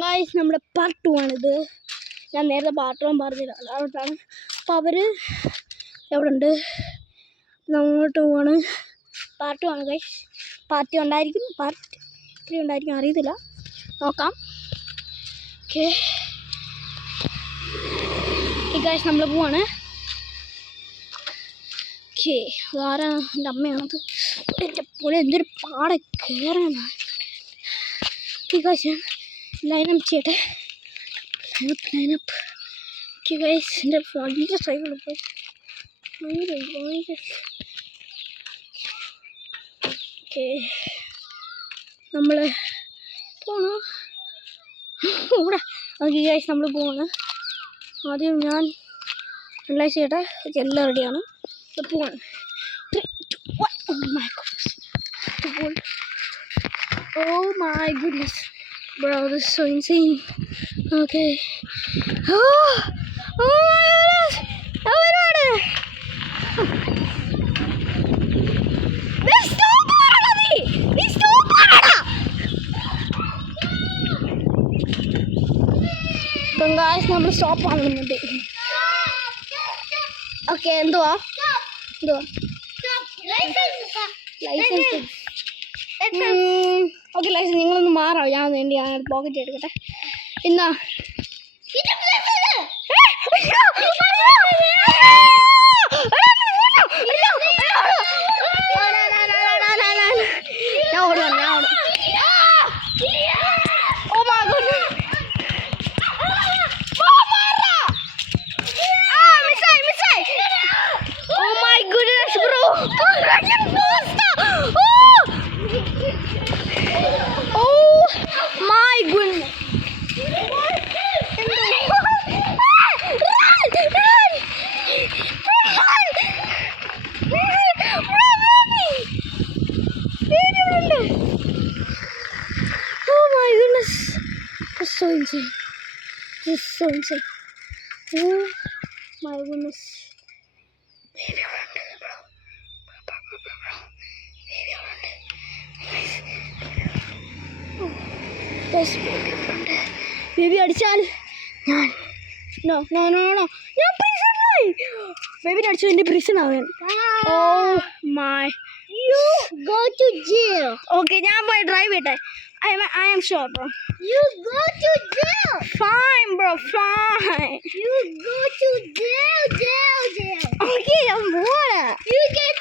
Guys നമ്മുടെ part 2 ആണിത്. ഞാൻ നേരത്തെ പാർട്ട് 1 പറഞ്ഞില്ല, അതുകൊണ്ടാണ്. അപ്പോൾ അവർ എവിടെ ഉണ്ട്, അങ്ങോട്ട് പോവാണ്. പാർട്ട് 2 ആണ് ഗായ്സ്. പാർട്ട് 2 ഉണ്ടായിരിക്കും, പാർട്ട് 3 ഉണ്ടായിരിക്കും, അറിയത്തില്ല, നോക്കാം. ഓക്കെ ഗായ്സ് നമ്മൾ പോവാണ്. ഓക്കെ അതാരാ? എൻ്റെ അമ്മയാണത്. എൻ്റെ പോലെ എന്തൊരു പാടെ കയറാനാണ്. ഗായ്സ് ലൈനപ്പ് ചെയ്യട്ടെ. Lineup okay guys. എൻ്റെ വലിയ സൈക്കിൾ പോയി ഓക്കെ നമ്മൾ പോണോ കൂടെ? ഓക്കെ ഗായ്സ് നമ്മൾ പോവാണ്. ആദ്യം ഞാൻ റിലൈസ് ചെയ്യട്ടെ. ഓക്കെ എല്ലാം റെഡിയാണ്, പോവാണ്. 3, 2, 1. Oh my goodness bro, this is so insane. Okay. Oh my goodness, everybody stop guys, നമ്മൾ സ്റ്റോപ്പ് ആവുന്നുണ്ട്. ഓക്കെ എന്തുവാ ലൈസൻസ്? ഓക്കെ ലൈസൻസ് നിങ്ങളൊന്ന് മാറാം, ഞാൻ വേണ്ടി ഞാൻ പോക്കറ്റ് എടുക്കട്ടെ. എന്നാ ഞാൻ ഓടുവാണ്. So insane. This is so insane. Oh my goodness. Baby around, bro. Baby around. Yes, baby around. Baby അടിച്ചാൽ ഞാൻ no. ഞാൻ പ്രിസണിലായി. ബേബി അടിച്ചു എൻ്റെ പ്രിസൺ ആവാൻ. Oh my. You go to jail. Okay, ഞാൻ പോയി ഡ്രൈവ് ചെയ്യട്ടെ. I am sure, bro. You go to jail. Fine, bro. Fine. You go to jail. Okay, I'm bored. You get